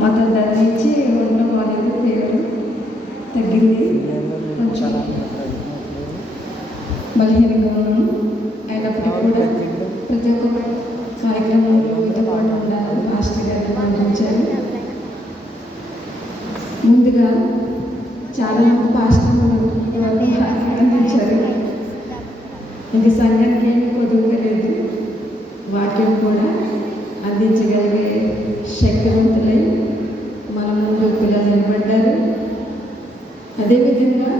మాతో ధరించి ఒంట్లో బాగాలేదు ఫీవర్ తగ్గింది. కొంచెం బలహీనంగా ఉన్నాను. అయినప్పటికీ కూడా ప్రతి ఒక్క కార్యక్రమంలో మీతో పాటు ఉండాలని మాస్టర్ గారు పంపించారు ముందుగా చాలా మంది పాస్టర్లు అందించారు ఇంక సంఘానికి ఏమీ కొదువుకోలేదు వాక్యం కూడా అందించగలిగే శక్తివంతులై మన ముందు పిల్లలు నిలబడ్డారు. అదేవిధంగా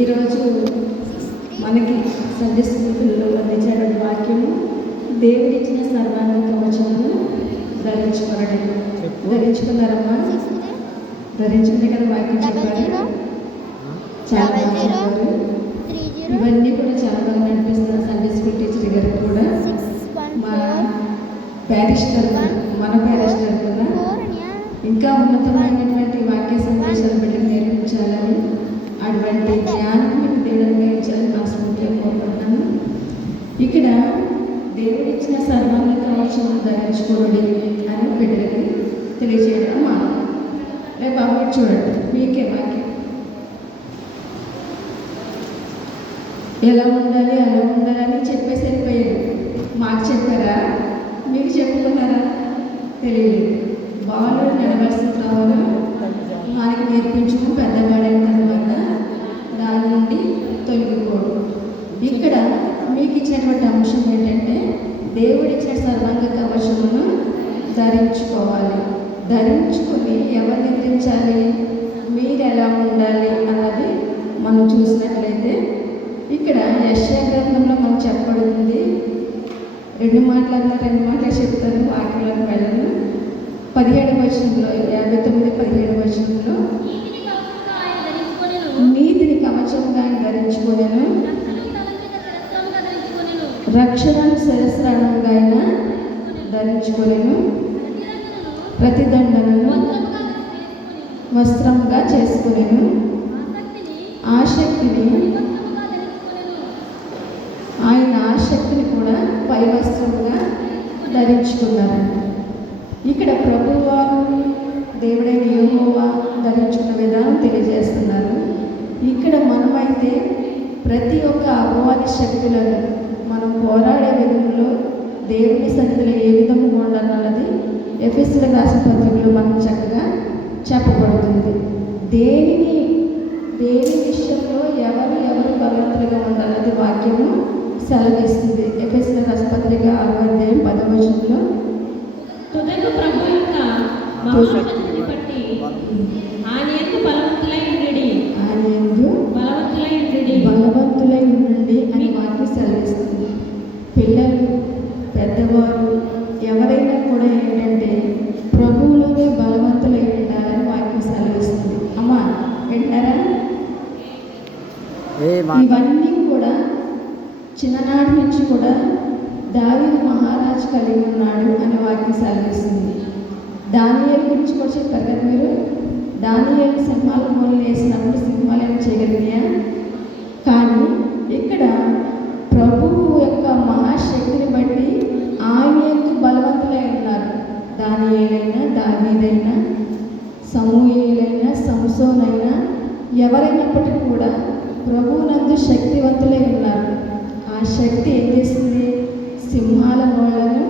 ఈరోజు మనకి సంధ్య స్మృతుల్లో అందించిన వాక్యము దేవుడిచ్చిన సర్వాంగ కవచమును ధరించుకోవడం ధరించుకున్నారమ్మా? ధరించుకునే కదా వాక్యం చెప్పారు. చాలా ఇవన్నీ కూడా చాలా బాగా నడిపిస్తున్న ప్యారిష్ మన ప్యారిష్ కదా ఇంకా ఉన్నతమైనటువంటి వాక్య సందేశాలు బిడ్డలు నేర్పించాలని అటువంటి జ్ఞానం మీకు దేవుడిగా ఇచ్చాలని మనస్ఫూర్తిగా కోరుకుంటున్నాను. ఇక్కడ దేవుడు ఇచ్చిన సర్వాంగ కవచం ధరించుకోండి అని బిడ్డలకి తెలియజేయడం మా రేపు బాబు చూడండి మీకే వాక్యం ఎలా ఉండాలి అలా ఉండాలని చెప్పేసి వెళ్ళిపోయారు మాకు చెప్పారా? మీకు చెప్పుకున్నారా తెలియలేదు. బాలు నడవలసిన త్రోవలో మనకి నేర్పించుకుని పెద్దవాడైన వచనంలో యాభై తొమ్మిది పదిహేడు వచనంలో నీతిని కవచంగా ఆయన రక్షణను శిరస్రాణంగా ఆయన ధరించుకోలేను ప్రతిదండనను వస్త్రంగా చేసుకునేను. ఆసక్తిని ఆయన ఆసక్తిని కూడా పై వస్త్రంగా ధరించుకున్నారంట. దేవుడైన యోహోవా ధరించుకున్న విధానం తెలియజేస్తున్నారు. ఇక్కడ మనమైతే ప్రతి ఒక్క అపవాది శక్తులను మనం పోరాడే విధంలో దేవుని సన్నిధిలో ఏ విధంగా ఉండాలన్నది ఎఫ్ఎస్ల రాసిన పత్రికలో మనం చక్కగా చెప్పబడుతుంది. దేనిని దేని విషయంలో ఎవరు ఎవరు బలవంతులుగా ఉండాలన్నది వాక్యము సెలవిస్తుంది. ఎఫ్ఎస్ల రాసిన పత్రిక ఆరో పదవచనంలో తుదకు ప్రభు యొక్క మహాశక్తిని బట్టి ఆయన యొక్క బలవంతులై ఉండి ఆయన యందు బలవంతులై ఉండి బలవంతులై ఉండండి అని వాక్యం సెలవిస్తుంది. పిల్లలు పెద్దవారు ఎవరైనా కూడా ఏంటంటే ప్రభువులోనే బలవంతులై ఉండాలని వాక్యం సెలవిస్తుంది. అమ్మా వింటారా ఇవన్నీ కూడా చిన్ననాటి నుంచి కూడా దావీదు మహారాజు కలిగి ఉన్నాడు అనే వాక్యం సెలవిస్తుంది. దానియల్ గురించి కూడా చెప్పారు కదా మీరు? దానియల్ సింహాల మూలలు వేసినప్పుడు సింహాలు ఏమి చేయగలిగాయా? కానీ ఇక్కడ ప్రభువు యొక్క మహాశక్తిని బట్టి ఆయన ఎందుకు బలవంతులై ఉన్నారు. దానియేలైనా దావీదైనా సమూహలైనా సంసోనైనా ఎవరైనప్పటికీ కూడా ప్రభువునందు శక్తివంతులై ఉన్నారు. ఆ శక్తి ఏం చేసింది? సింహాల మూలను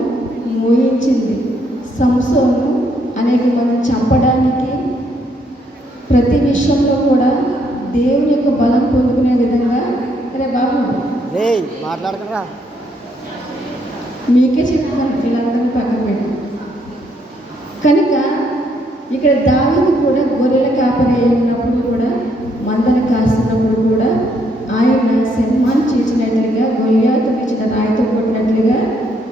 మోయించింది. సంసోను అనేక మంది చంపడానికి ప్రతి విషయంలో కూడా దేవుని యొక్క బలం పొందుకునే విధంగా అరే బాబు రే మాట్లాడకరా. మీకే చెప్తాను వీళ్ళందరినీ పక్కన పెట్టి. కనుక ఇక్కడ దావీదు కూడా గొర్రెల కాపరి అయి ఉన్నప్పుడు కూడా మందను కాస్తున్నప్పుడు కూడా ఆయన సింహాన్ని చీల్చినట్లుగా గొల్యాతు ఇచ్చిన రాయితో కొట్టినట్లుగా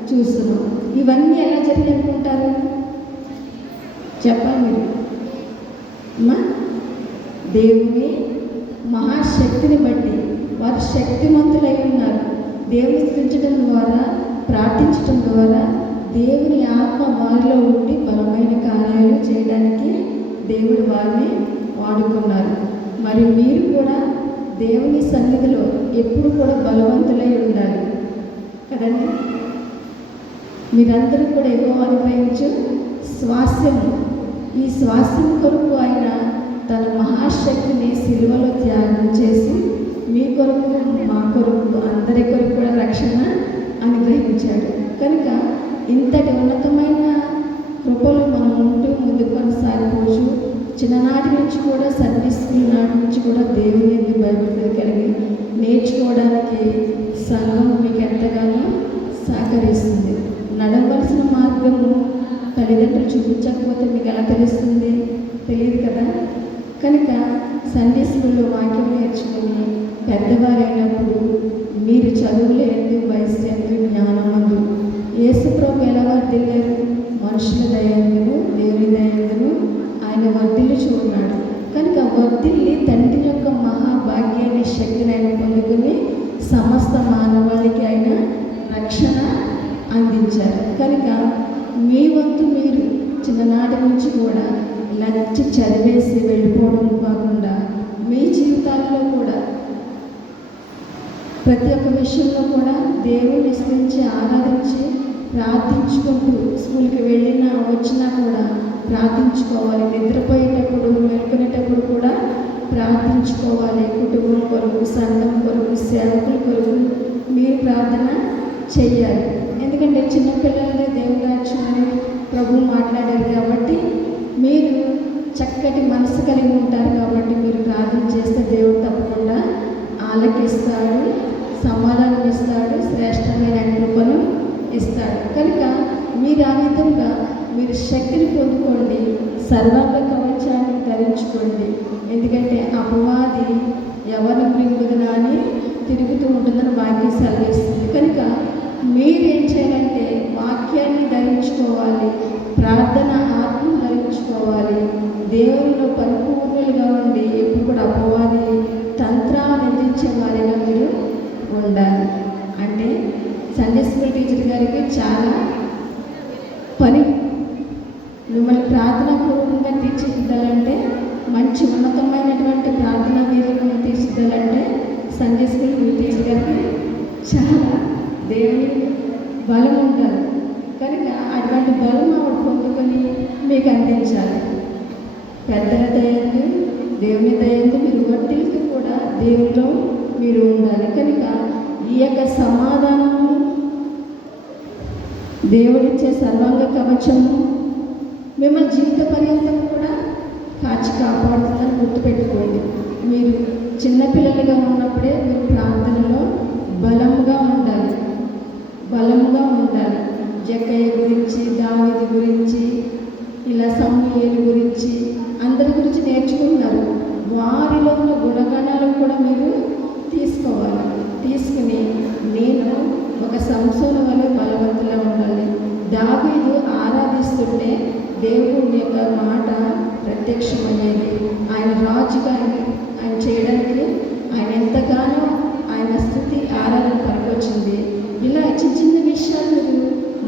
చూస్తున్నాం. ఇవన్నీ ఎలా జరిగి అనుకుంటారు చెప్పాలి మీరు అమ్మా దేవుని మహాశక్తిని బట్టి వారు శక్తిమంతులై ఉన్నారు. దేవుని స్థించడం ద్వారా ప్రార్థించడం ద్వారా దేవుని ఆత్మ వారిలో ఉండి బలమైన కార్యాలు చేయడానికి దేవుడు వారిని వాడుకున్నారు. మరి మీరు కూడా దేవుని సన్నిధిలో ఎప్పుడు కూడా బలవంతులై ఉండాలి. కదండి? మీరందరూ కూడా ఎక్కువ అనుభవించు స్వాస్యము ఈ స్వాస్థ్యం కొరకు ఆయన తన మహాశక్తిని సిలువలో త్యాగం చేసి మీ కొరకు మా కొరకు అందరి కొరకు కూడా రక్షణ అనుగ్రహించాడు. కనుక ఇంతటి ఉన్నతమైన కృపలు మనం ఉంటూ ముందు కొనసాగిపోవచ్చు చిన్ననాటి నుంచి కూడా సండే స్కూల్ నాటి నుంచి కూడా దేవుని ఎందుకు బైబిల్ కలిగి నేర్చుకోవడానికి సంఘం మీకు ఎంతగానో సహకరిస్తుంది. నడవలసిన మార్గము తల్లిదండ్రులు చూపించకపోతే మీకు ఎలా తెలుస్తుంది? సండే స్కూల్లో వాక్యం నేర్చుకుని పెద్దవారైనప్పుడు మీరు చదువులు ఎందుకు వయసు ఎందుకు జ్ఞానమందు యేసుప్రభు ఎలా వర్దిల్లారు మనుషుల దయందును దేవుని దయందును ఆయన వర్ధిల్లు చూడాడు కనుక వర్ధిల్లి తండ్రి ప్రార్థించుకుంటూ స్కూల్కి వెళ్ళినా వచ్చినా కూడా ప్రార్థించుకోవాలి. నిద్రపోయేటప్పుడు మెలుకునేటప్పుడు కూడా ప్రార్థించుకోవాలి. కుటుంబం కొరకు సంఘం కొరకు సేవకుల కొరకు మీరు ప్రార్థన చెయ్యాలి. ఎందుకంటే చిన్నపిల్లలనే దేవుని రాజ్యం ప్రభు మాట్లాడారు కాబట్టి మీరు చక్కటి మనసు కలిగి ఉంటారు కాబట్టి మీరు ప్రార్థన చేస్తే దేవుడు తప్పకుండా ఆలకిస్తాడు సమాధానం ఇస్తాడు శ్రేష్టమైన కృపను ఇస్తాడు. కనుక మీరు ఆ విధంగా మీరు శక్తిని పొందుకోండి సర్వాంగ కవచాన్ని ధరించుకోండి. ఎందుకంటే అపవాది ఎవరిని బ్రింగుదనా అని తిరుగుతూ ఉంటుందని వాక్యం సెలవిస్తుంది. కనుక మీరేం చేయాలంటే వాక్యాన్ని ధరించుకోవాలి ప్రార్థన ఆత్మను ధరించుకోవాలి. దేవునిలో పరిపూర్ణులుగా ఉండి ఎప్పుడు కూడా అపవాది తంత్రాలు ఎదిరించే వారిగా మీరు ఉండాలి. అంటే సండే స్కూల్ టీచర్ గారికి చాలా పని. మిమ్మల్ని ప్రార్థన పూర్వకంగా తీర్చిదిద్దాలంటే మంచి ఉన్నతమైనటువంటి ప్రార్థనా వేదికను తీర్చిదిద్దాలంటే సండే స్కూల్ టీచర్ గారికి చాలా దేవుని బలం ఉంటారు కనుక అటువంటి బలం ఆవిడ పొందుకొని మీకు అందించాలి. పెద్దల దయందు దేవుని దయందు మీరు వడ్డీలకి కూడా దేవుల్లో మీరు ఉండాలి. కనుక ఈ యొక్క సమాధానం దేవుడిచ్చే సర్వాంగ కవచము మిమ్మల్ని జీవిత పర్యంతం కూడా కాచి కాపాడుతుందని గుర్తుపెట్టుకోండి. మీరు చిన్నపిల్లలుగా ఉన్నప్పుడే మీరు ప్రార్థనలో బలంగా ఉండాలి. బలంగా ఉండాలి. జక్కయ్య గురించి దావిది గురించి ఇలా సమూహేలు గురించి అందరి గురించి నేర్చుకుంటున్నారు. వారిలో ఉన్న గుణగణాలు కూడా మీరు తీసుకోవాలి. తీసుకుని నేను ఒక సంసోన వల్ల బలవంతులా ఉండాలి. దావీదు ఆరాధిస్తుంటే దేవుని యొక్క మాట ప్రత్యక్షమయ్యేది. ఆయన రాజుగా ఆయన చేయడానికి ఆయన ఎంతగానో ఆయన స్థుతి ఆరాధన పనికొచ్చింది. ఇలా చిన్న చిన్న విషయాలు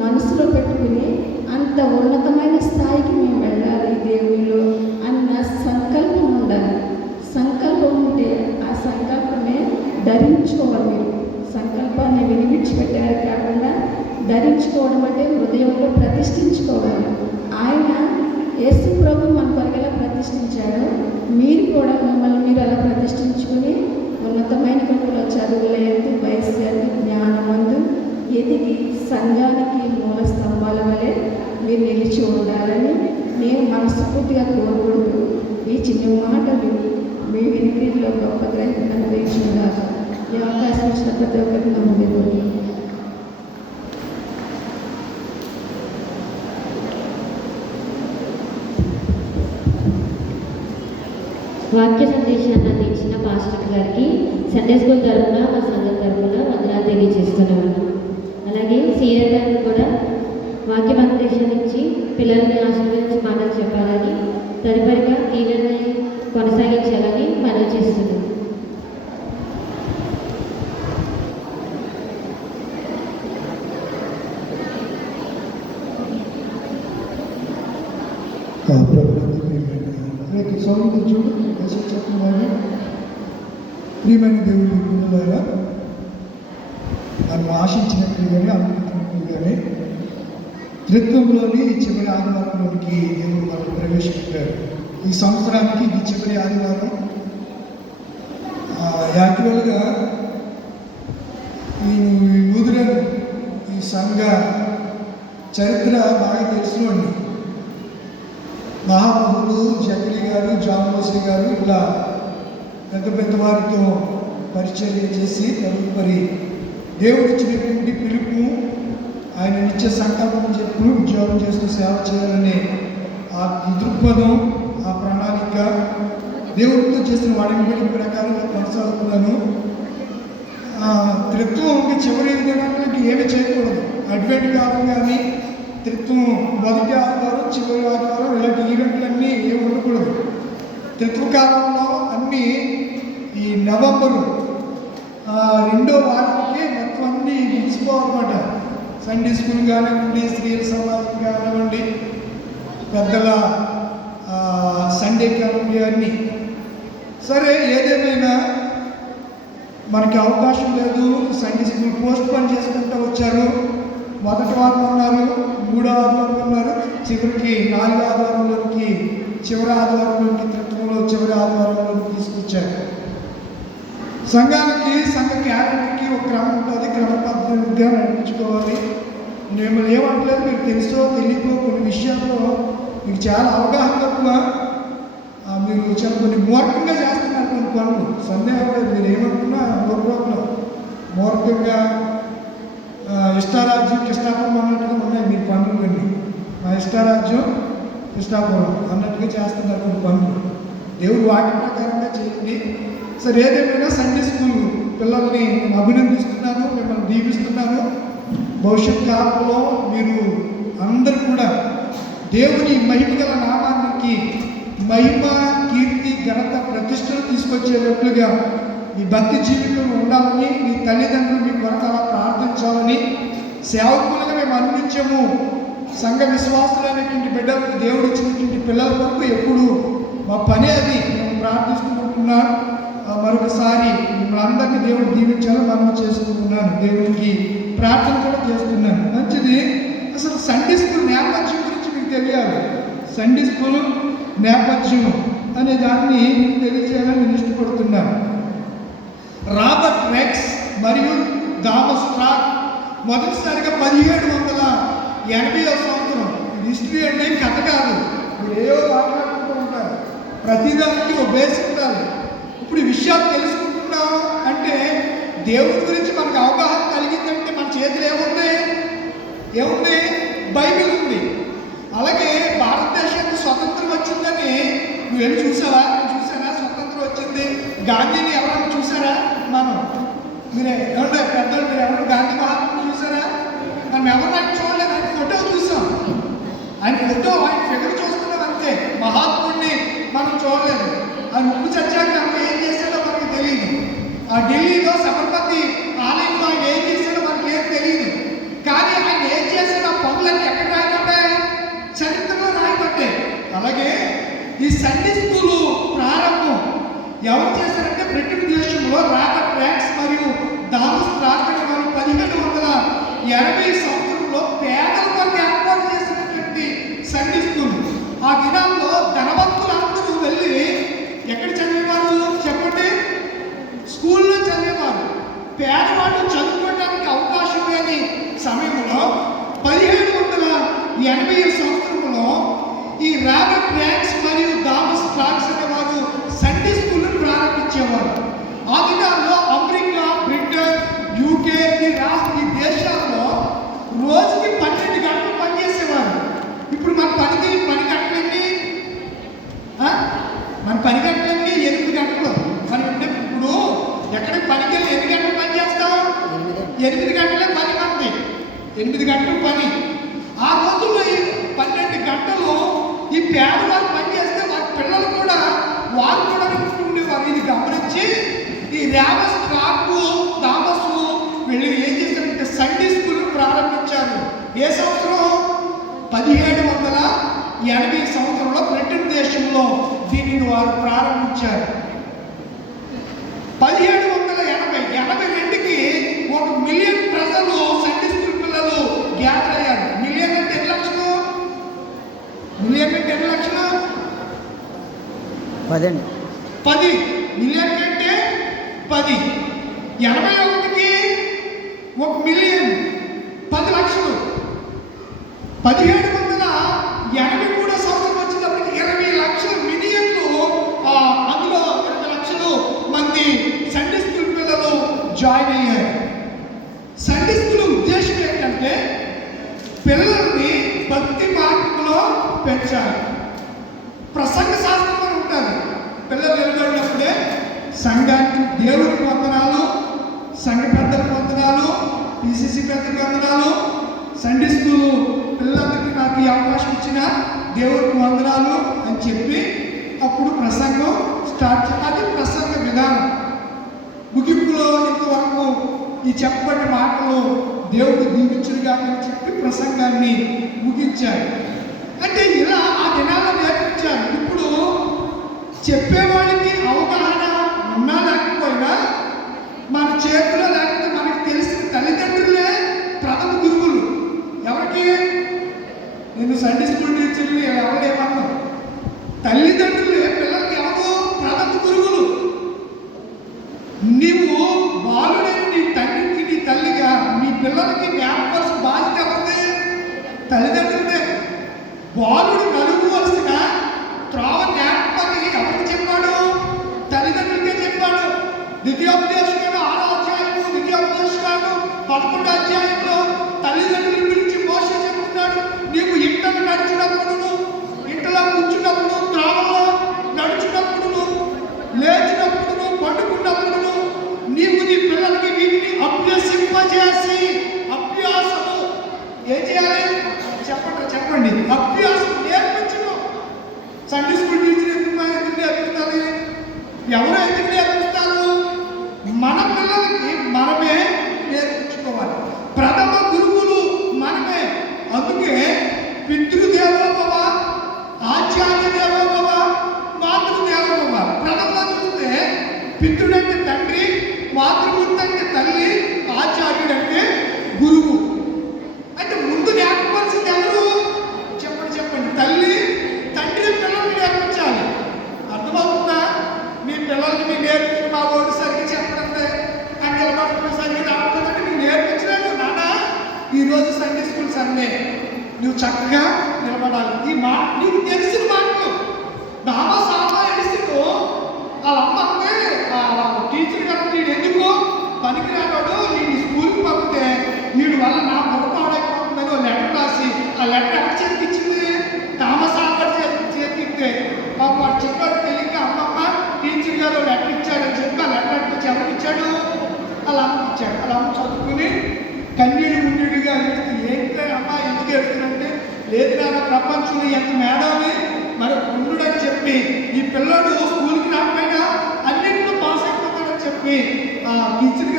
మనసులో పెట్టుకుని అంత ఉన్నతమైన స్థాయికి మేము వెళ్ళాలి. దేవుళ్ళు విడిచిపెట్టారు. కాకుండా ధరించుకోవడం అంటే హృదయంలో ప్రతిష్ఠించుకోవాలి. ఆయన యేసు ప్రభు మన కొరకు ఎలా ప్రతిష్ఠించాడు మీరు కూడా మిమ్మల్ని మీరు అలా ప్రతిష్ఠించుకుని ఉన్నతమైన కృపలో చదువులేదు వయస్సు జ్ఞానమందు ఎదిగి సంఘానికి మూల స్తంభాల వలె మీరు నిలిచి ఉండాలని నేను మనస్ఫూర్తిగా కోరుకుంటూ ఈ చిన్న మాటలు మీ వినికిడిలో గొప్ప గ్రహించిన ఈ అవకాశం ఇచ్చిన ప్రతి ఒక్కరికి నమ్మకం వాక్య సందేశాన్ని అందించిన పాస్టర్ గారికి సండే స్కూల్ తరఫున మా సంఘం తరఫున వందనాలు తెలియజేస్తున్నాను. అలాగే సీనియర్ గారిని కూడా వాక్య సందేశాన్ని ఇచ్చి పిల్లల్ని ఆశీర్వదించి మాటలు చెప్పాలని తదుపరిగా దీవెనని ఈ సంవత్సరానికి ఇది చివరి ఆదివారం యాక్చువల్గా ఈ ఈ ఈ సంఘ చరిత్ర బాగా తెలుసుకోండి మహామహుడు జకరి గారు జామోసి గారు ఇలా పెద్ద పెద్ద వారితో పరిచర్య చేసి తదుపరి దేవుడు ఇచ్చినటువంటి పిలుపు ఆయన నిత్య సంకల్పం చెప్పు ఉద్యోగం చేస్తూ సేవ చేయాలనే ఆ దృక్పథం ఆ దేవుడితో చేసిన వాడిని ప్రకారంగా కొనసాగుతున్నాను. త్రిత్వం ఇంకా చివరి దినాలకి ఏమి చేయకూడదు. అడ్వెంట్ కాలం కానీ త్రిత్వం మొదటి ఆదివారం చివరి ఆదివారం ఇలాంటి ఈవెంట్లన్నీ ఏమి ఉండకూడదు. త్రిత్వ కాలంలో అన్నీ ఈ నవంబరు రెండో వారానికి మొత్తం అన్నీ ముగిసిపోవాలన్నమాట సండే స్కూల్ కానివ్వండి స్త్రీల సమాజం కానివ్వండి పెద్దల సండే అన్నీ సరే ఏదేమైనా మనకి అవకాశం లేదు సండే పోస్ట్ పోన్ చేసుకుంటూ వచ్చారు. మొదటి వారం ఉన్నారు మూడో ఆదివారం ఉన్నారు. చివరికి నాలుగో ఆదివారంలోకి చివరి ఆదివారంలోకి తత్వంలో చివరి ఆదివారంలోకి తీసుకొచ్చారు. సంఘానికి సంఘ క్యాడెట్కి ఒక క్రమం ఉంటుంది క్రమ పద్ధతిగా నడిపించుకోవాలి. నేను ఏమంటలేదు మీకు తెలుసో తెలియకో కొన్ని విషయాల్లో మీకు చాలా అవగాహన తక్కువ. మీరు చాలా కొన్ని మూర్ఖంగా చేస్తున్నారు కొన్ని పనులు. సందేహం లేదు. మీరు ఏమనుకున్నా మూర్ఖంలో మూర్ఖంగా ఇష్టారాజ్యం కృష్ణాపురం అన్నట్టుగా ఉన్నాయి మీ పనులు కొన్ని. మా ఇష్టారాజ్యం కృష్ణాపురం అన్నట్టుగా చేస్తున్నారు కొన్ని పనులు. దేవుడు వాటి ప్రకారంగా చేయండి సరే ఏదేమైనా సండే స్కూల్ పిల్లల్ని అభినందిస్తున్నాను మిమ్మల్ని దీవిస్తున్నాను. భవిష్యత్ కాలంలో మీరు అందరూ కూడా దేవుని మహిమ గల నామానికి మహిమ కీర్తి ఘనత ప్రతిష్టలు తీసుకొచ్చేటట్లుగా మీ భక్తి జీవితం ఉండాలని మీ తల్లిదండ్రులు మీ కొరకు అలా ప్రార్థించాలని సేవకులుగా మేము అందించము. సంఘ విశ్వాసులైనటువంటి బిడ్డలకు దేవుడు ఇచ్చినటువంటి పిల్లల వరకు ఎప్పుడు మా పని అది. మేము ప్రార్థించుకుంటున్నాను ఆ, మరొకసారి మిమ్మల్ని అందరినీ దేవుడు దీవించాలని మనం చేసుకుంటున్నాను. దేవునికి ప్రార్థన కూడా చేస్తున్నాను. మంచిది. అసలు సండే స్కూల్ నేపథ్యం గురించి మీకు తెలియాలి. సండే స్కూల్ నేపథ్యం అనే దాన్ని మీకు తెలియజేయాలని నేను ఇష్టపడుతున్నాను. రాబర్ట్ రెక్స్ మరియు థామస్ స్ట్రాక్ మొదటిసారిగా పదిహేడు వందల ఎనభై సంవత్సరం. ఇది హిస్టరీ అంటే కథ కాదు. మీరు ఏవో మాట్లాడుకుంటూ ఉంటారు. ప్రతిదానికి ఒక బేస్ ఉండాలి. ఇప్పుడు ఈ విషయాలు తెలుసుకుంటున్నాం అంటే దేవుడి గురించి మనకు అవగాహన కలిగిందంటే మన చేతులు ఏమున్నాయి? ఏముంది బైబిల్ ఉంది. అలాగే వచ్చిందని నువ్వు చూసావా? నువ్వు చూసారా స్వతంత్రం వచ్చింది. గాంధీని ఎవరైనా చూసారా మనం. మీరు ఎవరు పెద్దలు మీరు ఎవరు? గాంధీ మహాత్ములు చూసారా మనం ఎవరైనా చూడలేదు? ఆయన ఫోటో చూసాం. ఆయన ఫోటో ఆయన ఫిగర్ చూస్తున్నాం అంతే. మహాత్ముడిని మనం చూడలేదు. ఆయన ఉప్పు చచ్చాక ఏం చేశాడో మనకు తెలియదు ఆ ఢిల్లీలో సబర్మతి ఆలయంలో ఆయన ఏం చేశాడో మనకి ఏం తెలియదు కానీ ఆయన ఏం చేశాడో పనులన్నీ ఈ సండే స్కూలు ప్రారంభం ఎవరు చేశారంటే బ్రిటన్ దేశంలో రాక ట్రాక్స్ మరియు థామస్ ప్రార్థన వారు పదిహేను వందల ఎనభై సంవత్సరంలో పేదల కొరకు ఏర్పాటు చేసినటువంటి సండే స్కూల్ ఆ దినాల్లో ధనవంతులందరూ వెళ్ళి ఎక్కడ చదివేవారు చెప్పండి స్కూల్లో చదివేవారు పేదవాళ్ళు చదువుకోవడానికి అవకాశం లేని సమయంలో పదిహేడు వందల ఎనభై సంవత్సరంలో ఈ రాబర్ట్ ర్యాక్స్ మరియు థామస్ క్లాక్స్ అనేవారు సండే స్కూల్ను ప్రారంభించేవారు ఆ దినాల్లో అమెరికా బ్రిటన్ యూకే ఈ రా ఈ దేశాల్లో రోజుకి పన్నెండు గంటలు పనిచేసేవారు ఇప్పుడు మన పనికి పని గంటలన్నీ ఆ? గంటలన్నీ ఎనిమిది గంటలు. మరి అంటే ఇప్పుడు ఎక్కడికి పనికి వెళ్ళి ఎన్ని గంటలు పని చేస్తాం ఎనిమిది. గంటలే పని మనది. ఎనిమిది గంటలు పని. ఆ రోజుల్లో ఈ పన్నెండు గంటలు ఈ పేదవాళ్ళు పని చేస్తే వారి పిల్లలు కూడా వారు కూడా ఉండేవారు ఇది గమనించి ఈ ర్యామస్ క్లాకు థామస్ వీళ్ళు ఏం చేశారంటే సండే స్కూల్ ప్రారంభించారు ఏ సంవత్సరం పదిహేడు వందల ఎనభై సంవత్సరంలో బ్రిటన్ దేశంలో దీనిని వారు ప్రారంభించారు పదిహేడు వందల ఎనభై ఎనభై రెండుకి ఒక మిలియన్ ప్రజలు సండే స్కూల్ పిల్లలు గ్యాదర్ అయ్యారు మిలియన్ అంటే ఎన్ని లక్షలు మిలియన్ అంటే ఎన్ని లక్షలు పదండి. పది మిలియన్ కంటే పది. ఎనభై ఒకటికి ఒక మిలియన్. పది లక్షలు. పదిహేడు వందల ఎనభై మూడో సంవత్సరం వచ్చినప్పటికి ఇరవై లక్షల మిలియన్లు ఆ, అందులో ఇరవై లక్షలు మంది సండే స్కూల్ పిల్లలు జాయిన్ అయ్యారు సండే స్కూల్ ఉద్దేశం ఏంటంటే పిల్లల్ని భక్తి మార్గంలో పెంచాలి ప్రసంగ శాస్త్రం అని ఉంటుంది పిల్లలు నిలబడినప్పుడే సంఘానికి దేవుడికి వందనాలు సంఘ పెద్దలకు వందనాలు పిసిసి పెద్దలకు వందనాలు సండే స్కూల్ పిల్లలందరికీ నాకు ఈ అవకాశం ఇచ్చిన దేవుడికి వందనాలు అని చెప్పి అప్పుడు ప్రసంగం స్టార్ట్ చే- అది ప్రసంగ విధానం ముగింపులో ఇంతవరకు ఈ మాటలు దేవుడు దీవించుడుగా అని చెప్పి ప్రసంగాన్ని ముగించారు అంటే ఇలా ఆ దినాల్లో నేర్పించారు. ఇప్పుడు చెప్పేవాడికి అవగాహన ఉన్నా లేకపోయినా మన చేతిలో లేకపోతే మనకి తెలిసిన తల్లిదండ్రులే ప్రథమ గురువులు. ఎవరికి? నేను సండే స్కూల్ టీచర్ని ఎవరేమో చెప్పి ఈ పిల్లడు స్కూల్కి రాకపోయినా అన్నింటిలో పాస్ అయిపోతాడని చెప్పి ఆ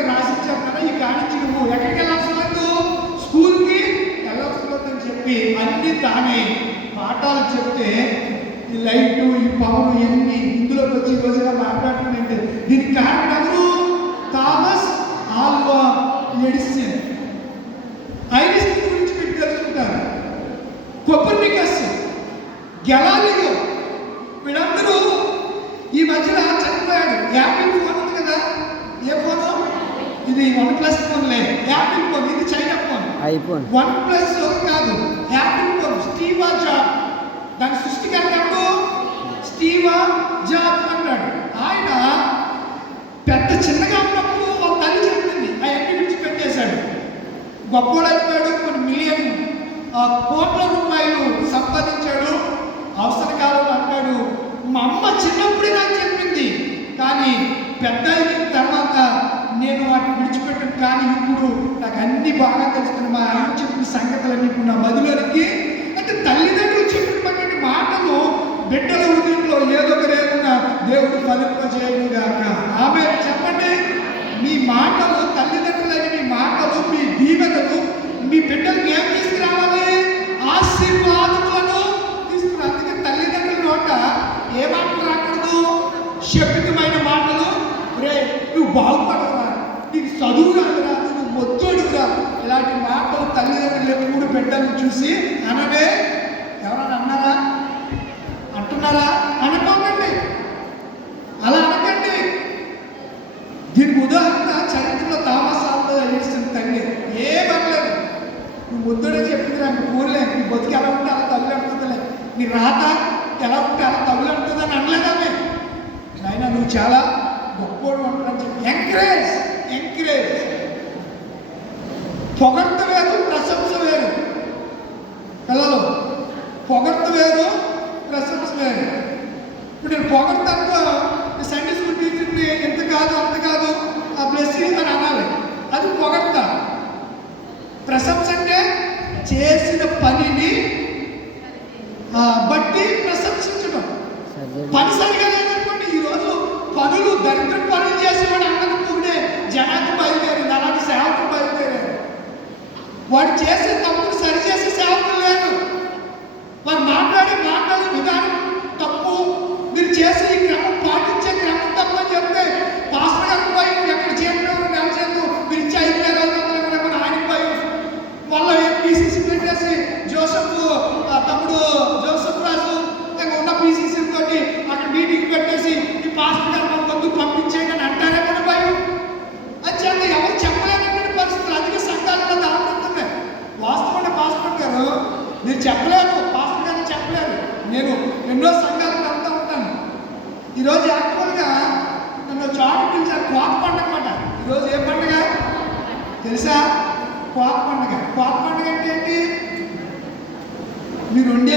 రాసి ఇచ్చారు కదా ఈ కానించి నువ్వు ఎక్కడికి వెళ్ళాల్సి స్కూల్కి వెళ్ళాల్సి లేదని చెప్పి అన్ని తానే పాఠాలు చెప్తే ఈ లైట్ ఈ పవన్ ఇవన్నీ ఇందులోకి వచ్చి ఈ రోజున మాట్లాడుతుందంటే దీనికి కారణం పెద్ద చిన్నగా ఉన్నప్పుడు ఒక తల్లి చెప్పింది అవన్నీ విడిచిపెట్టేశాడు గొప్పోడైపోయాడు కొన్ని మిలియన్ ఆ, కోట్ల రూపాయలు సంపాదించాడు అవసర కాలంలో అంటాడు మా అమ్మ చిన్నప్పుడే నాకు చెప్పింది కానీ పెద్ద అయిన తర్వాత నేను వాటిని విడిచిపెట్టాను. కానీ ఇప్పుడు నాకు అన్ని బాగా తెలుస్తున్నాయి మా ఆయన చెప్పిన సంగతులన్నీ ఇప్పుడు నా మధులోనికి అంటే తల్లిదండ్రులు చెప్పినటువంటి మాటలు బిడ్డల హృదయంలో ఏదో ఒక రేపున దేవుడు ఫలింపజేయను గాక. ఆమె చెప్పండి. మీ మాటలు తల్లిదండ్రులైన మీ మాటలు మీ దీవెనలు మీ బిడ్డలకు ఏం తీసుకురావాలి? ఆశీర్వాదములను తీసుకురా. అందుకే తల్లిదండ్రుల నోట ఏ మాటలు రాకూడదు? శక్తిమైన మాటలు. రే నువ్వు బాగుపడవురా. నీకు చదువు రాదురా నువ్వు మొత్తోడురా ఇలాంటి మాటలు తల్లిదండ్రులు ఎప్పుడు బిడ్డలను చూసి చేసిన పనిని బట్టి ప్రశంసించడం. పని సరిగా లేదనుకోండి ఈరోజు పనులు దరిద్ర పనులు చేసేవాడు అన్నది పూడే జనానికి బయలుదేరింది అలాంటి సేవకు బయలుదేరారు వాడు చేసే నేను చెప్పలేను పాస్టర్ గారు చెప్పలేను నేను ఎన్నో సంఘాలకు వెళ్తూ ఉంటాను. ఈరోజు యాక్చువల్గా నన్ను చాటు పిలిచారు కోప పండుగ మాట ఈరోజు ఏ పండుగ? తెలుసా? కోప పండుగ. కోప పండుగ అంటే ఏంటి? మీరు ఉండే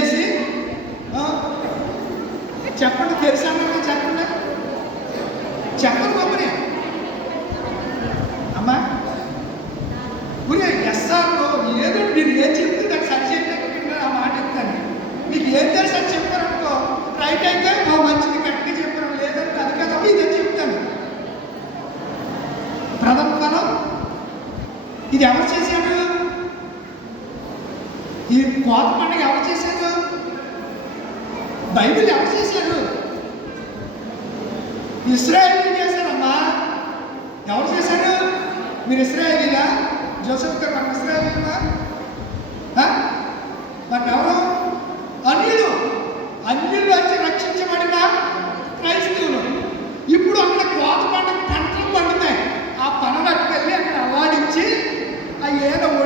బైబిల్ ఎవరు చేశారు? ఇస్రాయేల్ చేశారమ్మా? ఎవరు చేశారు? మీరు ఇస్రాయేలీగా గారు మనం ఇస్రాయేలీగా మరి ఎవరు? అన్యులు. అన్యులు వచ్చి రక్షించబడిన క్రైస్తవులు. ఇప్పుడు అక్కడ కోత పండుగ పంటలు పండుతాయి. ఆ పనులకు వెళ్ళి అక్కడ అవాడించి ఆ ఏదో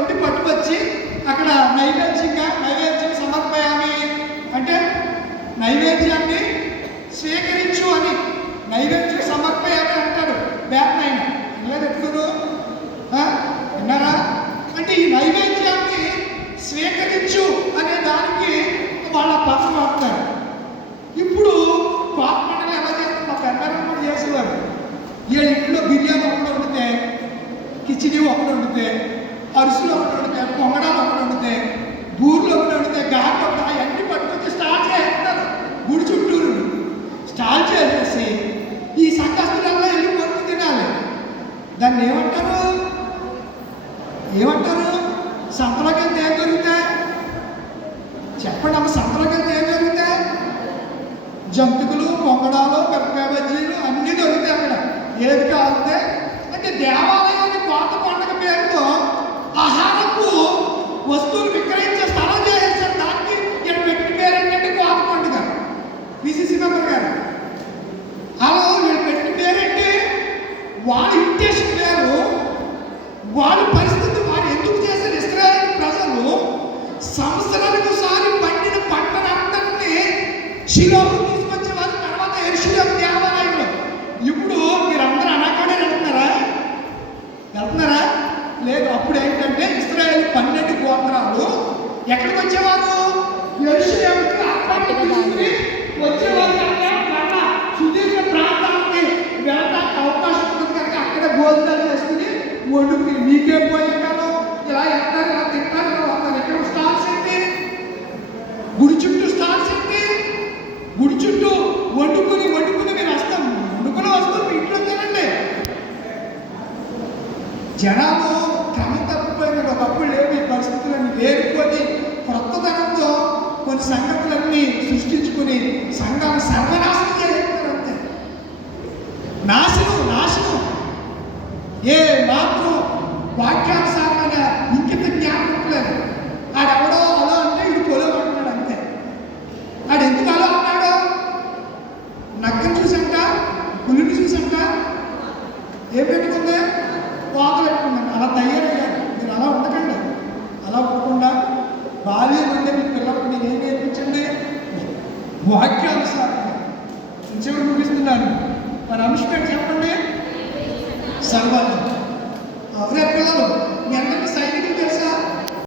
でアルシラ వాళ్ళ ఇంటేషన్ వేరు వాళ్ళ పరిస్థితి వారు ఎందుకు చేశారు ఇస్రాయల్ ప్రజలు సంవత్సరానికి ఒకసారి పండిన పంటనంతటినీ శిలోకి క్రమం తప్పిపోయిన ఒకప్పుడు లేని పరిస్థితులను వేరుకొని కొత్తదనంతో కొన్ని సంఘటనలన్నీ సృష్టించుకుని సంఘాన్ని సర్వనాశనం చేయాలంతే నాశనం